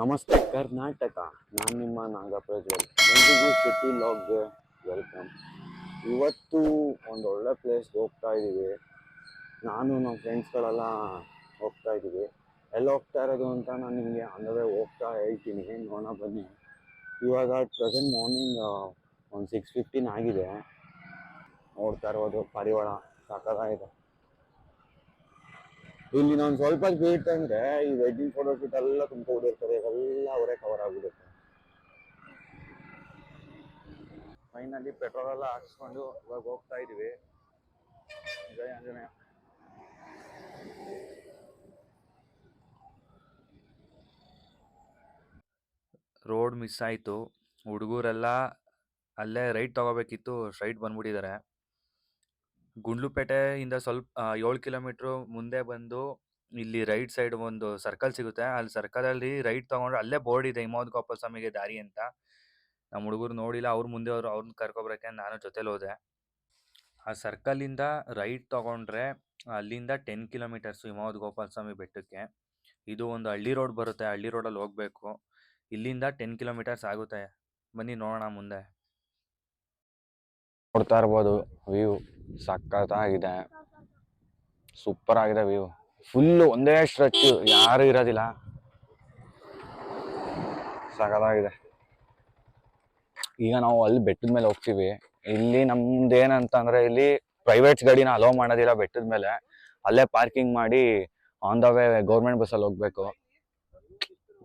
ನಮಸ್ತೆ ಕರ್ನಾಟಕ, ನಾನು ನಿಮ್ಮ ನಾಗಪ್ರಜ್ವಲ್. ಎಲ್ರಿಗೂ ಸಿಟಿ ಲಾಗ್ಗೆ ವೆಲ್ಕಮ್. ಇವತ್ತು ಒಂದು ಒಳ್ಳೆ ಪ್ಲೇಸ್ಗೆ ಹೋಗ್ತಾ ಇದ್ದೀವಿ. ನಾನು ನಮ್ಮ ಫ್ರೆಂಡ್ಸ್ಗಳೆಲ್ಲ ಹೋಗ್ತಾ ಇದ್ದೀವಿ. ಎಲ್ಲಿ ಹೋಗ್ತಾ ಇರೋದು ಅಂತ ನಾನು ನಿಮಗೆ ಅಂದರೆ ಹೋಗ್ತಾ ಹೇಳ್ತೀನಿ, ನೋಡೋಣ ಬನ್ನಿ. ಇವಾಗ ಪ್ರೆಸೆಂಟ್ ಮಾರ್ನಿಂಗ್ ಒಂದು 6:15 ಆಗಿದೆ. ನೋಡ್ತಾ ಇರ್ಬೋದು ಪಾರಿವಾಳ ಸಾಕಾಗಿದೆ. ಇಲ್ಲಿ ನಾನು ಸ್ವಲ್ಪ ಗೇಟ್ ಅಂದರೆ ಈ ವೆಡ್ಡಿಂಗ್ ಫೋಟೋ ಶೂಟ್ ಎಲ್ಲ ತುಂಬಿಕೊಂಡಿರ್ತಾರೆ, ಎಲ್ಲ ಅವರೇ ಕವರ್ ಆಗಿಬಿಡುತ್ತೆ. ಫೈನಲಿ ಪೆಟ್ರೋಲ್ ಎಲ್ಲ ಹಾಕ್ಸ್ಕೊಂಡು ಇವಾಗ ಹೋಗ್ತಾ ಇದೀವಿ. ಜಯ ಆಂಜನೇಯ. ರೋಡ್ ಮಿಸ್ ಆಯಿತು. ಹುಡುಗರೆಲ್ಲ ಅಲ್ಲೇ ರೈಟ್ ತಗೋಬೇಕಿತ್ತು, ಸ್ಟ್ರೈಟ್ ಬಂದ್ಬಿಟ್ಟಿದ್ದಾರೆ. ಗುಂಡ್ಲುಪೇಟೆಯಿಂದ ಸ್ವಲ್ಪ 7 ಕಿಲೋಮೀಟ್ರು ಮುಂದೆ ಬಂದು ಇಲ್ಲಿ ರೈಟ್ ಸೈಡ್ ಒಂದು ಸರ್ಕಲ್ ಸಿಗುತ್ತೆ. ಅಲ್ಲಿ ಸರ್ಕಲಲ್ಲಿ ರೈಟ್ ತಗೊಂಡ್ರೆ ಅಲ್ಲೇ ಬೋರ್ಡ್ ಇದೆ, ಹಿಮವದ್ ಗೋಪಾಲ ಸ್ವಾಮಿಗೆ ದಾರಿ ಅಂತ. ನಮ್ಮ ಹುಡುಗರು ನೋಡಿಲ್ಲ, ಅವ್ರ ಮುಂದೆ ಅವ್ರನ್ನ ಕರ್ಕೊಬರಕ್ಕೆ ನಾನು ಜೊತೆಲಿ ಹೋದೆ. ಆ ಸರ್ಕಲಿಂದ ರೈಟ್ ತಗೊಂಡ್ರೆ ಅಲ್ಲಿಂದ 10 ಕಿಲೋಮೀಟರ್ಸು ಹಿಮವದ್ ಗೋಪಾಲ ಸ್ವಾಮಿ ಬೆಟ್ಟಕ್ಕೆ. ಇದು ಒಂದು ಹಳ್ಳಿ ರೋಡ್ ಬರುತ್ತೆ, ಹಳ್ಳಿ ರೋಡಲ್ಲಿ ಹೋಗ್ಬೇಕು. ಇಲ್ಲಿಂದ 10 ಕಿಲೋಮೀಟರ್ಸ್ ಆಗುತ್ತೆ. ಬನ್ನಿ ನೋಡೋಣ ಮುಂದೆ. ನೋಡ್ತಾ ಇರ್ಬೋದು ವ್ಯೂ ಸಖತ್ತಾಗಿದೆ, ಸೂಪರ್ ಆಗಿದೆ ವ್ಯೂ. ಫುಲ್ಲು ಒಂದೇ ಸ್ಟ್ರೆಚ್, ಯಾರು ಇರೋದಿಲ್ಲ, ಸಖತ್ತಾಗಿದೆ. ಈಗ ನಾವು ಅಲ್ಲಿ ಬೆಟ್ಟದ ಮೇಲೆ ಹೋಗ್ತೀವಿ. ಇಲ್ಲಿ ನಮ್ದೇನಂತಂದ್ರೆ ಇಲ್ಲಿ ಪ್ರೈವೇಟ್ಸ್ ಗಾಡಿನ ಅಲೋ ಮಾಡೋದಿಲ್ಲ ಬೆಟ್ಟದ ಮೇಲೆ. ಅಲ್ಲೇ ಪಾರ್ಕಿಂಗ್ ಮಾಡಿ ಆನ್ ದ ವೇ ಗೌರ್ಮೆಂಟ್ ಬಸ್ಸಲ್ಲಿ ಹೋಗ್ಬೇಕು.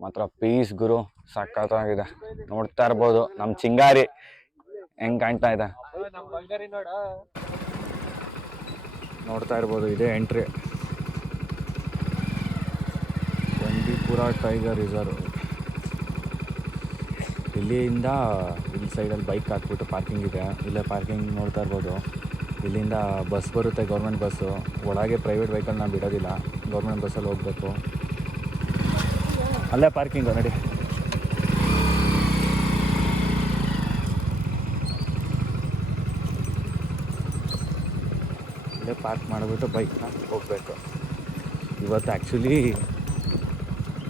ಮಾತ್ರ ಪೀಸ್ ಗುರು, ಸಖತ್ತಾಗಿದೆ. ನೋಡ್ತಾ ಇರ್ಬೋದು ನಮ್ಮ ಚಿಂಗಾರಿ ಹೆಂಗ್ ಕಾಣ್ತಾ ಇದೆ. ನೋಡ್ತಾ ಇರ್ಬೋದು ಇದೇ ಎಂಟ್ರಿ, ಬಂಡೀಪುರ ಟೈಗರ್ ರಿಸರ್ವ್. ಇಲ್ಲಿಂದ ಇಲ್ಲಿ ಸೈಡಲ್ಲಿ ಬೈಕ್ ಹಾಕ್ಬಿಟ್ಟು ಪಾರ್ಕಿಂಗ್ ಇದೆ, ಇಲ್ಲೇ ಪಾರ್ಕಿಂಗ್ ನೋಡ್ತಾ ಇರ್ಬೋದು. ಇಲ್ಲಿಂದ ಬಸ್ ಬರುತ್ತೆ, ಗೌರ್ಮೆಂಟ್ ಬಸ್ಸು. ಒಳಗೆ ಪ್ರೈವೇಟ್ ವೆಹಿಕಲ್ನ ಬಿಡೋದಿಲ್ಲ, ಗೌರ್ಮೆಂಟ್ ಬಸ್ಸಲ್ಲಿ ಹೋಗಬೇಕು. ಅಲ್ಲೇ ಪಾರ್ಕಿಂಗು ನೋಡಿ. ಇಲ್ಲೇ ಪಾರ್ಕ್ ಮಾಡಿಬಿಟ್ಟು ಬೈಕ್ನ ಹೋಗಬೇಕು. ಇವತ್ತು ಆ್ಯಕ್ಚುಲಿ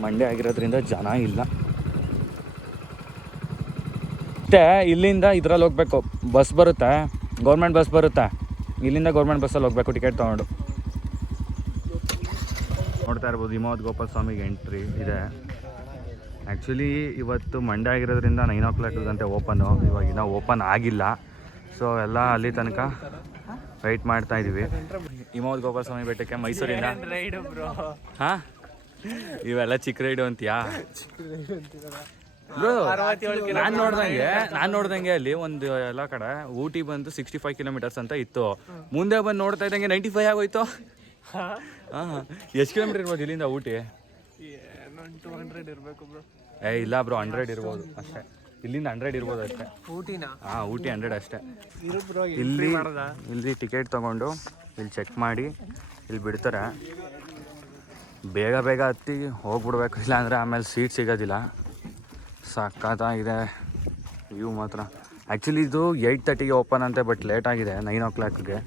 ಮಂಡೇ ಆಗಿರೋದ್ರಿಂದ ಜನ ಇಲ್ಲ. ಮತ್ತೆ ಇಲ್ಲಿಂದ ಇದ್ರಲ್ಲಿ ಹೋಗ್ಬೇಕು, ಬಸ್ ಬರುತ್ತೆ, ಗೌರ್ಮೆಂಟ್ ಬಸ್ ಬರುತ್ತೆ. ಇಲ್ಲಿಂದ ಗೌರ್ಮೆಂಟ್ ಬಸ್ಸಲ್ಲಿ ಹೋಗ್ಬೇಕು ಟಿಕೆಟ್ ತೊಗೊಂಡು. ನೋಡ್ತಾ ಇರ್ಬೋದು ಹಿಮವದ್ ಗೋಪಾಲ ಸ್ವಾಮಿಗೆ ಎಂಟ್ರಿ ಇದೆ. ಆ್ಯಕ್ಚುಲಿ ಇವತ್ತು ಮಂಡೇ ಆಗಿರೋದ್ರಿಂದ 9 o'clock ಗಂಟೆ ಓಪನ್ನು, ಇವಾಗ ಇನ್ನೂ ಓಪನ್ ಆಗಿಲ್ಲ. ಸೊ ಎಲ್ಲ ಅಲ್ಲಿ ತನಕ ವೆಯ್ಟ್ ಮಾಡ್ತಾ ಇದ್ದೀವಿ. ಹಿಮವದ್ ಗೋಪಾಲ ಸ್ವಾಮಿ ಬೆಟ್ಟಕ್ಕೆ ಮೈಸೂರಿಂದ ಹಾಂ, ಇವೆಲ್ಲ ಚಿಕ್ಕ ರೈಡು ಅಂತೀಯಾ ಬ್ರೋ? ನಾನು ನೋಡ್ದಂಗೆ ಅಲ್ಲಿ ಒಂದು ಎಲ್ಲ ಕಡೆ ಊಟಿ ಬಂದು 65 ಕಿಲೋಮೀಟರ್ಸ್ ಅಂತ ಇತ್ತು. ಮುಂದೆ ಬಂದು ನೋಡ್ತಾ ಇದ್ದಂಗೆ 95 ಆಗೋಯ್ತು. ಹಾಂ, ಎಷ್ಟು ಕಿಲೋಮೀಟರ್ ಇರ್ಬೋದು ಇಲ್ಲಿಂದ ಊಟಿ? 200 ಇರಬೇಕು ಬ್ರೋ. ಇಲ್ಲ ಬ್ರೋ, 100 ಇರ್ಬೋದು ಅಷ್ಟೇ. ಇಲ್ಲಿಂದ 100 ಇರ್ಬೋದು ಅಷ್ಟೇ. ಹಾಂ, ಊಟಿ 100 ಅಷ್ಟೇ. ಇಲ್ಲಿ ಟಿಕೆಟ್ ತೊಗೊಂಡು ಇಲ್ಲಿ ಚೆಕ್ ಮಾಡಿ ಇಲ್ಲಿ ಬಿಡ್ತಾರೆ. ಬೇಗ ಬೇಗ ಹತ್ತಿ ಹೋಗ್ಬಿಡ್ಬೇಕು, ಇಲ್ಲಾಂದರೆ ಆಮೇಲೆ ಸೀಟ್ ಸಿಗೋದಿಲ್ಲ. ಸಖತ್ತಾಗಿದೆ ವ್ಯೂ ಮಾತ್ರ. ಆ್ಯಕ್ಚುಲಿ ಇದು 8:30ಗೆ ಓಪನ್ ಅಂತೆ, ಬಟ್ ಲೇಟ್ ಆಗಿದೆ 9 o'clockಗೆ.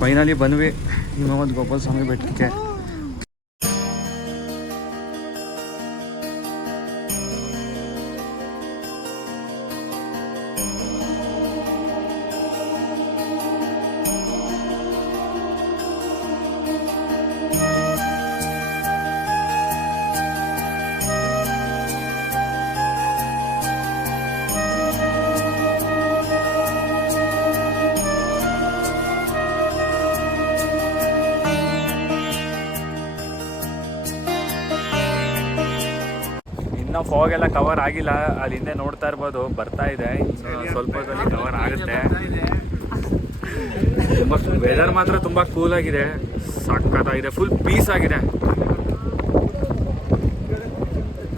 ಫೈನಲಿ ಬಂದ್ವಿ ಹಿಮವದ್ ಗೋಪಾಲ ಸ್ವಾಮಿ ಬೆಟ್ಟಕ್ಕೆ. ಫಾಗ್ ಎಲ್ಲ ಕವರ್ ಆಗಿಲ್ಲ, ಅಲ್ಲಿ ಹಿಂದೆ ನೋಡ್ತಾ ಇರ್ಬೋದು ಬರ್ತಾ ಇದೆ. ಸ್ವಲ್ಪದಲ್ಲಿ ಕವರ್ ಆಗುತ್ತೆ. ತುಂಬ ವೆದರ್ ಮಾತ್ರ ತುಂಬ ಕೂಲ್ ಆಗಿದೆ, ಸಖತ್ತಾಗಿದೆ, ಫುಲ್ ಪೀಸ್ ಆಗಿದೆ.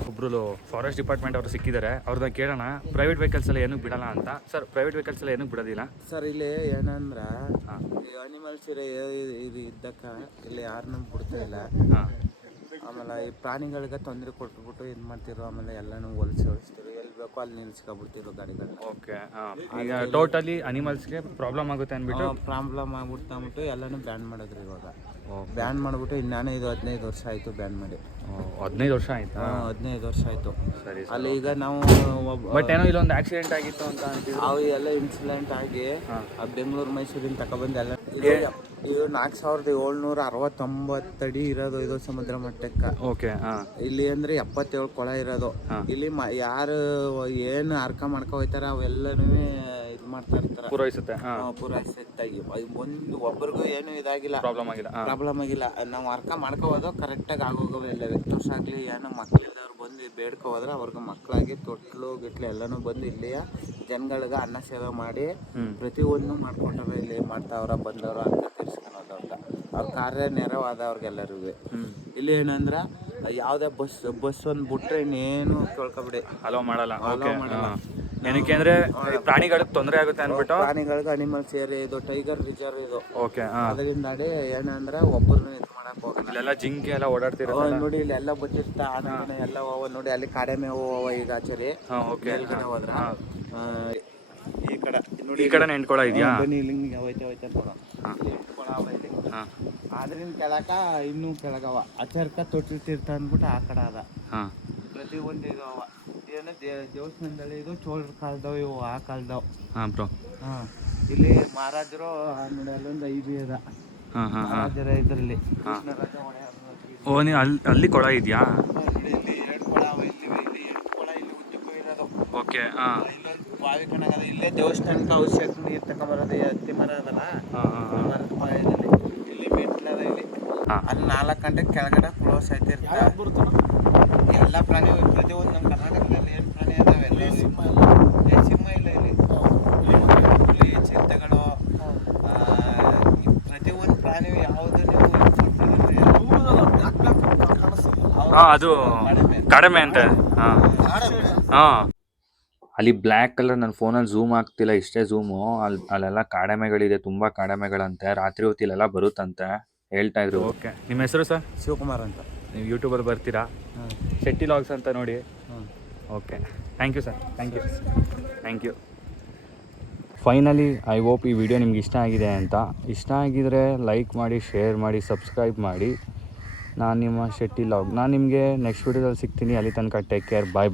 ಒಬ್ರು ಫಾರೆಸ್ಟ್ ಡಿಪಾರ್ಟ್ಮೆಂಟ್ ಅವರು ಸಿಕ್ಕಿದ್ದಾರೆ, ಅವ್ರನ್ನ ಕೇಳೋಣ ಪ್ರೈವೇಟ್ ವೆಹಿಕಲ್ಸ್ ಎಲ್ಲ ಏನಕ್ಕೆ ಬಿಡಲ್ಲ ಅಂತ. ಸರ್, ಪ್ರೈವೇಟ್ ವೆಹಿಕಲ್ಸ್ ಎಲ್ಲ ಏನಕ್ಕೆ ಬಿಡೋದಿಲ್ಲ ಸರ್? ಇಲ್ಲಿ ಏನಂದ್ರೆ ಅನಿಮಲ್ಸ್ ಇದು ಇದ್ದಕ್ಕ ಇಲ್ಲಿ ಯಾರನ್ನೂ ಬಿಡ್ತಾ ಇಲ್ಲ. ಆಮೇಲೆ ಈ ಪ್ರಾಣಿಗಳಿಗೆ ತೊಂದರೆ ಕೊಟ್ಬಿಟ್ಟು ಇದು ಮಾಡ್ತಿರೋ, ಆಮೇಲೆ ಎಲ್ಲನೂ ಹೊಲಿಸ್ತಿರೋ, ಎಲ್ಲಿ ಬೇಕೋ ಅಲ್ಲಿ ನಿಲ್ಸ್ಕೊಬಿಡ್ತಿರೋ ಗಾಡಿಗಳನ್ನ. ಓಕೆ. ಈಗ ಟೋಟಲಿ ಅನಿಮಲ್ಸ್ಗೆ ಪ್ರಾಬ್ಲಮ್ ಆಗುತ್ತೆ ಅಂದ್ಬಿಟ್ಟು ಪ್ರಾಬ್ಲಮ್ ಆಗ್ಬಿಟ್ಟು ಅಂದ್ಬಿಟ್ಟು ಎಲ್ಲನೂ ಬ್ಯಾನ್ ಮಾಡಿದ್ರು ಇವಾಗ. ಬ್ಯಾನ್ ಮಾಡಿಬಿಟ್ಟು ಇನ್ನಾನೇ ಇದು 15 ವರ್ಷ ಆಯಿತು ಬ್ಯಾನ್ ಮಾಡಿ. 15 ವರ್ಷ ಆಯ್ತಾ? 15 ವರ್ಷ ಆಯಿತು. ಸರಿ. ಅಲ್ಲಿ ಈಗ ನಾವು ಬಟ್ ಏನೋ ಇಲ್ಲೊಂದು ಆಕ್ಸಿಡೆಂಟ್ ಆಗಿತ್ತು ಅಂತ ಅಂತಿದ್ರು. ಅವು ಎಲ್ಲ ಇನ್ಸಿಡೆಂಟ್ ಆಗಿ ಬೆಂಗಳೂರು ಮೈಸೂರಿಂದ ತಗೊಬಂದು ಎಲ್ಲ ಇದು 4769 ಅಡಿ ಇರೋದು ಇದು ಸಮುದ್ರ ಮಟ್ಟಕ್ಕೆ. ಓಕೆ. ಇಲ್ಲಿ ಅಂದ್ರೆ 77 ಕೊಳ ಇರೋದು. ಇಲ್ಲಿ ಯಾರು ಏನು ಅರ್ಕ ಮಾಡ್ಕೊ ಹೋಯ್ತಾರ ಅವೆಲ್ಲನೂ ಇದು ಮಾಡ್ತಾ ಇರ್ತಾರೆ, ಪೂರೈಸುತ್ತಾಗಿ. ಒಂದು ಒಬ್ಬರಿಗೂ ಏನು ಇದಾಗಿಲ್ಲ, ಪ್ರಾಬ್ಲಮ್ ಆಗಿಲ್ಲ. ನಾವು ಅರ್ಕ ಮಾಡ್ಕೋಬೋದು ಕರೆಕ್ಟಾಗಿ ಆಗೋಗವೆ. ಎಲ್ಲ 8 ವರ್ಷ ಆಗಲಿ ಏನೋ ಮಕ್ಕಳಿದ್ದವ್ರು ಬಂದು ಬೇಡ್ಕೊ ಹೋದ್ರೆ ಅವ್ರಿಗೆ ಮಕ್ಕಳಾಗಿ ತೊಟ್ಲು ಗಿಟ್ಲು ಎಲ್ಲನೂ ಬಂದು ಇಲ್ಲಿಯ ಜನಗಳಿಗೆ ಅನ್ನ ಸೇವೆ ಮಾಡಿ ಪ್ರತಿಯೊಂದು ಮಾಡ್ಕೊಟ್ಟಾರೆ. ಇಲ್ಲಿ ಮಾಡ್ತಾವ್ರ ಬಂದವರು ಅಂತ ತಿರ್ಸ್ಕೊಳೋದು ಅಂತ ಅವ್ರ ಕಾರ್ಯ ನೆರವಾದವ್ರಿಗೆಲ್ಲರಿಗೂ. ಇಲ್ಲಿ ಏನಂದ್ರೆ ಯಾವುದೇ ಬಸ್ ಒಂದು ಬಿಟ್ರೆ ಇನ್ನೇನು ಕೇಳ್ಕೊಬಿಡಿ, ಅಲೋ ಮಾಡಲ್ಲ. ಏನಕ್ಕೆ ಅಂದ್ರೆ ಪ್ರಾಣಿಗಳಿಗೆ ತೊಂದರೆ ಆಗುತ್ತೆ ಅಂದ್ಬಿಟ್ಟು. ಪ್ರಾಣಿಗಳಿಗೆ ಅನಿಮಲ್ಸ್ ಏರಿಯಾ ಇದು, ಟೈಗರ್ ರಿಸರ್ವ್ ಇದು. ಓಕೆ. ಅದರಿಂದಾಡಿ ಏನಂದ್ರೆ ಒಬ್ಬರನ್ನ ಇದು ಮಾಡಕ್ ಹೋಗಲ್ಲ. ಇಲ್ಲೆಲ್ಲ ಜಿಂಕೆ ಎಲ್ಲ ಓಡಾಡ್ತಿರೋ ನೋಡಿ, ಇಲ್ಲಿ ಎಲ್ಲ ಬಚ್ಚಿರ್ತಾ ಆನೆ ಎಲ್ಲ ಹೋವ ನೋಡಿ. ಅಲ್ಲಿ ಕಾಡೆಮೆ ಹೋವ ಈಗ ಆಚರಿ ಮೇಲ್ಗಡೆ ಹೋದ್ರ ಈ ಕಡೆ ನೋಡಿ, ಈ ಕಡೆ ನೆಂಟ್ಕೊಳ ಇದೆಯಾ? ಬನ್ನಿ ಇಲ್ಲಿ ಹೋಯ್ತಾ ನೋಡ, ಆದ್ರಿಂದ ಕೆಳಕ ಇನ್ನೂ ಕೆಳಗವ ಅಚರ್ಕ ತೊಟ್ಟಿರ್ತಿರ್ತ ಅಂದ್ಬಿಟ್ಟು ಆ ಕಡೆ ಅದ. ಪ್ರತಿಯೊಂದು ಇದು ಅವ ಏನು ದೇವಸ್ಥಾನದಲ್ಲಿ ಇದು ಚೋಳರ ಕಾಲದವು ಇವು, ಆ ಕಾಲದವು. ಇಲ್ಲಿ ಮಹಾರಾಜರು ನೋಡಿ ಅಲ್ಲೊಂದು ಐದು ಅದ ಮಹಾರಾಜರ ಇದ್ರಲ್ಲಿ ಕೃಷ್ಣರಾಜ ಒಡೆಯರ್. ಅಲ್ಲಿ ಕೊಳ ಇದೆಯಾ? ಇಲ್ಲಿ 2 ಕೊಳ ಅವ. ಇಲ್ಲಿ 2 ಕೊಳ ಇಲ್ಲಿ ಉದ್ದಕ್ಕೂ ಇರೋದು. ಓಕೆ. ಇಲ್ಲೊಂದು ಬಾವಿ ಕಣಗದ. ಇಲ್ಲೇ ದೇವಸ್ಥಾನಕ್ಕೆ ಔಷಧ ನೀರು ತಗೊಂಬರೋದು. ಹತ್ತಿ ಮರ ಅದಲ್ಲ, ಮರದ ಪಾಯದಲ್ಲಿ ಇಲ್ಲಿ ಮೆಟ್ಲದ. ಇಲ್ಲಿ ಅಲ್ಲಿ 4 ಗಂಟೆಗೆ ಕೆಳಗಡೆ ಕ್ಲೋಸ್ ಆಯ್ತಿರ್ತಾರೆ ಎಲ್ಲ ಪ್ರಾಣಿ. ಪ್ರತಿಯೊಂದು ನಮ್ಮ ಕರ್ನಾಟಕದಲ್ಲಿ ಏನು ಪ್ರಾಣಿ ಅದಾವೆ ಎಲ್ಲ ಸಿಂಹ ಇಲ್ಲ ಇಲ್ಲಿ. ಹುಲಿ, ಚಿರತೆಗಳು, ಪ್ರತಿಯೊಂದು ಪ್ರಾಣಿ ಯಾವುದು ನೀವು ಅದು ಕಡಿಮೆ ಅಂತ. ಅಲ್ಲಿ ಬ್ಲ್ಯಾಕ್ ಕಲರ್ ನನ್ನ ಫೋನಲ್ಲಿ ಝೂಮ್ ಆಗ್ತಿಲ್ಲ, ಇಷ್ಟೇ ಝೂಮು. ಅಲ್ಲೆಲ್ಲ ಕಾಡೆಮೆಗಳಿದೆ, ತುಂಬ ಕಾಡೆಮೆಗಳಂತೆ. ರಾತ್ರಿ ಹೊತ್ತು ಇಲ್ಲೆಲ್ಲ ಬರುತ್ತಂತೆ ಹೇಳ್ತಾ ಇದ್ರು. ಓಕೆ. ನಿಮ್ಮ ಹೆಸರು ಸರ್? ಶಿವಕುಮಾರ್ ಅಂತ. ನೀವು ಯೂಟ್ಯೂಬಲ್ಲಿ ಬರ್ತೀರಾ? ಶೆಟ್ಟಿ ಲಾಗ್ಸ್ ಅಂತ ನೋಡಿ. Okay. Thank you sir. Thank you. Finally I hope ಈ ವಿಡಿಯೋ ನಿಮ್ಗೆ ಇಷ್ಟ ಆಗಿದೆ ಅಂತ. ಇಷ್ಟ ಆಗಿದರೆ ಲೈಕ್ ಮಾಡಿ, ಶೇರ್ ಮಾಡಿ, ಸಬ್ಸ್ಕ್ರೈಬ್ ಮಾಡಿ. ನಾನು ನಿಮ್ಮ ಶೆಟ್ಟಿ ಲಾಗ್. ನಾನು ನಿಮಗೆ ನೆಕ್ಸ್ಟ್ ವಿಡಿಯೋದಲ್ಲಿ ಸಿಗ್ತೀನಿ. ಅಲ್ಲಿ ತನಕ ಟೇಕ್ ಕೇರ್. ಬಾಯ್.